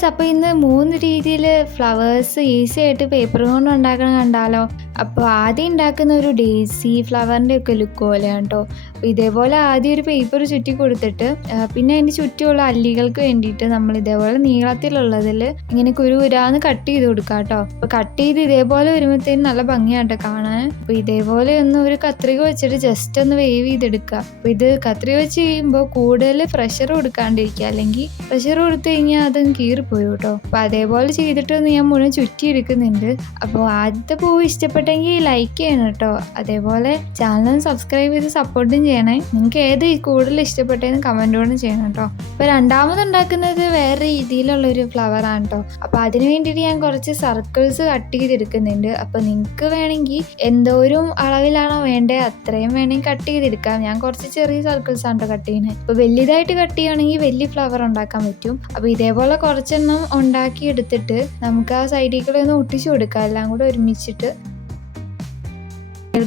Guys, അപ്പോൾ ഇന്ന് 3 രീതിയിൽ ഫ്ലവേഴ്സ് ഈസി ആയിട്ട് പേപ്പർ കൊണ്ട് ഉണ്ടാക്കണം കണ്ടാലോ. അപ്പോൾ ആദ്യം ഉണ്ടാക്കുന്ന ഒരു ഡേസി ഫ്ലവറിൻ്റെ ഒക്കെ ലുക്ക് പോലെയാണ് കേട്ടോ. അപ്പോൾ ഇതേപോലെ ആദ്യം ഒരു പേപ്പർ ചുറ്റി കൊടുത്തിട്ട് പിന്നെ അതിൻ്റെ ചുറ്റുമുള്ള അല്ലികൾക്ക് വേണ്ടിയിട്ട് നമ്മൾ ഇതേപോലെ നീളത്തിലുള്ളതിൽ ഇങ്ങനെ കുരുകുരാന്ന് കട്ട് ചെയ്ത് കൊടുക്കുക കേട്ടോ. അപ്പോൾ കട്ട് ചെയ്ത് ഇതേപോലെ വരുമ്പോഴത്തേനും നല്ല ഭംഗിയാട്ടോ കാണാൻ. അപ്പോൾ ഇതേപോലെ ഒന്ന് ഒരു കത്രിക വെച്ചിട്ട് ജസ്റ്റ് ഒന്ന് വേവ് ചെയ്തെടുക്കുക. അപ്പോൾ ഇത് കത്രിക വെച്ച് ചെയ്യുമ്പോൾ കൂടുതൽ പ്രഷർ കൊടുക്കാണ്ടിരിക്കുക, അല്ലെങ്കിൽ പ്രഷർ കൊടുത്തു കഴിഞ്ഞാൽ അത് കീറിപ്പോയി കേട്ടോ. അപ്പോൾ അതേപോലെ ചെയ്തിട്ട് ഞാൻ മുഴുവൻ ചുറ്റി എടുക്കുന്നുണ്ട്. അപ്പോൾ ആദ്യത്തെ പൂവ് ഇഷ്ടപ്പെട്ടെങ്കിൽ ലൈക്ക് ചെയ്യണം കേട്ടോ. അതേപോലെ ചാനൽ സബ്സ്ക്രൈബ് ചെയ്ത് സപ്പോർട്ടും ചെയ്യണേ. നിങ്ങൾക്ക് ഏത് കൂടുതൽ ഇഷ്ടപ്പെട്ടതെന്ന് കമൻറ്റോടും ചെയ്യണം കേട്ടോ. അപ്പോൾ രണ്ടാമത് ഉണ്ടാക്കുന്നത് വേറെ രീതിയിലുള്ളൊരു ഫ്ലവറാണ് കേട്ടോ. അപ്പോൾ അതിന് വേണ്ടിയിട്ട് ഞാൻ കുറച്ച് സർക്കിൾസ് കട്ട് ചെയ്തെടുക്കുന്നുണ്ട്. അപ്പോൾ നിങ്ങൾക്ക് വേണമെങ്കിൽ എന്തോരം അളവിലാണോ വേണ്ടത് അത്രയും വേണമെങ്കിൽ കട്ട് ചെയ്തെടുക്കാം. ഞാൻ കുറച്ച് ചെറിയ സർക്കിൾസ് ആണ് കട്ട് ചെയ്യുന്നത്. അപ്പോൾ വലുതായിട്ട് കട്ട് ചെയ്യുകയാണെങ്കിൽ വലിയ ഫ്ലവർ ഉണ്ടാക്കാൻ പറ്റും. അപ്പോൾ ഇതേപോലെ കുറച്ചെണ്ണം ഉണ്ടാക്കി എടുത്തിട്ട് നമുക്ക് ആ സൈഡിൽ കൂടെ ഒന്ന് ഒട്ടിച്ചു കൊടുക്കാം, എല്ലാം കൂടെ ഒരുമിച്ചിട്ട്.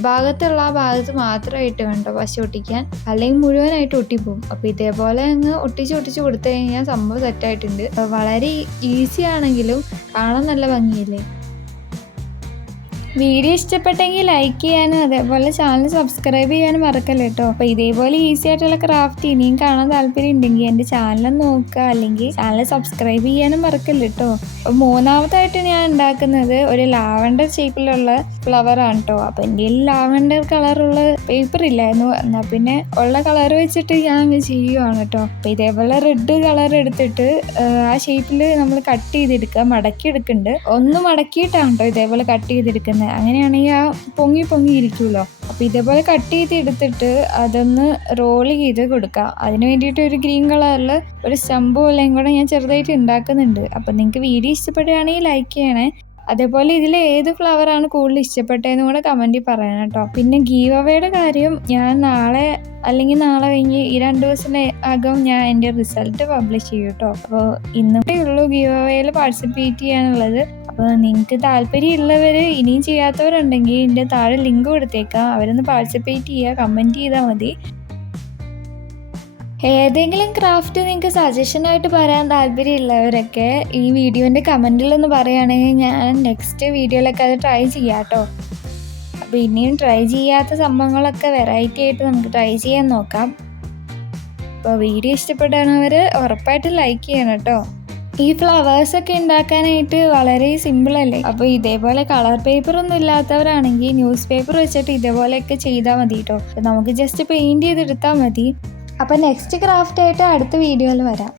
ഭാഗത്തുള്ള ആ ഭാഗത്ത് മാത്രമായിട്ട് വേണ്ട പശ ഒട്ടിക്കാൻ, അല്ലെങ്കിൽ മുഴുവനായിട്ട് ഒട്ടിപ്പോവും. അപ്പോൾ ഇതേപോലെ അങ്ങ് ഒട്ടിച്ച് കൊടുത്തു കഴിഞ്ഞാൽ സംഭവം സെറ്റായിട്ടുണ്ട്. വളരെ ഈസി ആണെങ്കിലും കാണാൻ നല്ല ഭംഗിയല്ലേ. വീഡിയോ ഇഷ്ടപ്പെട്ടെങ്കിൽ ലൈക്ക് ചെയ്യാനും അതേപോലെ ചാനൽ സബ്സ്ക്രൈബ് ചെയ്യാനും മറക്കല്ലേ കേട്ടോ. അപ്പോൾ ഇതേപോലെ ഈസി ആയിട്ടുള്ള ക്രാഫ്റ്റ് ഇനിയും കാണാൻ താല്പര്യം ഉണ്ടെങ്കിൽ എൻ്റെ ചാനൽ നോക്കുക, അല്ലെങ്കിൽ ചാനൽ സബ്സ്ക്രൈബ് ചെയ്യാനും മറക്കല്ലേ കേട്ടോ. അപ്പോൾ മൂന്നാമതായിട്ട് ഞാൻ ഉണ്ടാക്കുന്നത് ഒരു ലാവൻഡർ ഷേപ്പിലുള്ള ഫ്ലവറാണ് കേട്ടോ. അപ്പോൾ എൻ്റെ ലാവൻഡർ കളറുള്ള പേപ്പർ ഇല്ലായിരുന്നു, എന്നാൽ പിന്നെ ഉള്ള കളർ വെച്ചിട്ട് ഞാൻ ചെയ്യുവാണ് കേട്ടോ. അപ്പോൾ ഇതേപോലെ റെഡ് കളർ എടുത്തിട്ട് ആ ഷേപ്പിൽ നമ്മൾ കട്ട് ചെയ്തെടുക്കുക, മടക്കി എടുക്കുന്നുണ്ട്. ഒന്ന് മടക്കിയിട്ടാണ് കേട്ടോ ഇതേപോലെ കട്ട് ചെയ്തെടുക്കുന്നത്. അങ്ങനെയാണെങ്കിൽ ആ പൊങ്ങി ഇരിക്കുമല്ലോ. അപ്പോൾ ഇതേപോലെ കട്ട് ചെയ്ത് എടുത്തിട്ട് അതൊന്ന് റോൾ ചെയ്ത് കൊടുക്കാം. അതിന് വേണ്ടിയിട്ട് ഒരു ഗ്രീൻ കളറിൽ ഒരു സ്റ്റമ്പ് പോലെയും കൂടെ ഞാൻ ചെറുതായിട്ട് ഉണ്ടാക്കുന്നുണ്ട്. അപ്പോൾ നിങ്ങൾക്ക് വീഡിയോ ഇഷ്ടപ്പെടുകയാണെങ്കിൽ ലൈക്ക് ചെയ്യണേ. അതേപോലെ ഇതിൽ ഏത് ഫ്ലവറാണ് കൂടുതൽ ഇഷ്ടപ്പെട്ടതെന്ന് കൂടെ കമൻറ്റിൽ പറയണം കേട്ടോ. പിന്നെ ഗീവ് അവേയുടെ കാര്യം ഞാൻ നാളെ അല്ലെങ്കിൽ നാളെ കഴിഞ്ഞ് ഈ 2 ദിവസത്തിനകം ഞാൻ എൻ്റെ റിസൾട്ട് പബ്ലിഷ് ചെയ്യും കേട്ടോ. അപ്പോൾ ഇന്നത്തെ ഉള്ളൂ ഗീവ് അവേയിൽ പാർട്ടിസിപ്പേറ്റ് ചെയ്യാനുള്ളത്. അപ്പോൾ നിങ്ങൾക്ക് താല്പര്യമുള്ളവർ ഇനിയും ചെയ്യാത്തവരുണ്ടെങ്കിൽ എൻ്റെ താഴെ ലിങ്ക് കൊടുത്തേക്കാം, അവരൊന്ന് പാർട്ടിസിപ്പേറ്റ് ചെയ്യുക, കമൻറ്റ് ചെയ്താൽ മതി. ഏതെങ്കിലും ക്രാഫ്റ്റ് നിങ്ങൾക്ക് സജഷനായിട്ട് പറയാൻ താല്പര്യമുള്ളവരൊക്കെ ഈ വീഡിയോൻ്റെ കമൻറ്റിലൊന്ന് പറയുകയാണെങ്കിൽ ഞാൻ നെക്സ്റ്റ് വീഡിയോയിലൊക്കെ അത് ട്രൈ ചെയ്യാം കേട്ടോ. അപ്പോൾ ഇനിയും ട്രൈ ചെയ്യാത്ത സംഭവങ്ങളൊക്കെ വെറൈറ്റി ആയിട്ട് നമുക്ക് ട്രൈ ചെയ്യാൻ നോക്കാം. അപ്പോൾ വീഡിയോ ഇഷ്ടപ്പെടുന്നവർ ഉറപ്പായിട്ട് ലൈക്ക് ചെയ്യണം കേട്ടോ. ഈ ഫ്ലവേഴ്സൊക്കെ ഉണ്ടാക്കാനായിട്ട് വളരെ സിമ്പിളല്ലേ. അപ്പോൾ ഇതേപോലെ കളർ പേപ്പർ ഒന്നും ഇല്ലാത്തവരാണെങ്കിൽ ന്യൂസ് പേപ്പർ വെച്ചിട്ട് ഇതേപോലെയൊക്കെ ചെയ്താൽ മതി കേട്ടോ. നമുക്ക് ജസ്റ്റ് പെയിൻറ്റ് ചെയ്തെടുത്താൽ മതി. അപ്പോൾ നെക്സ്റ്റ് ക്രാഫ്റ്റായിട്ട് അടുത്ത വീഡിയോയിൽ വരാം.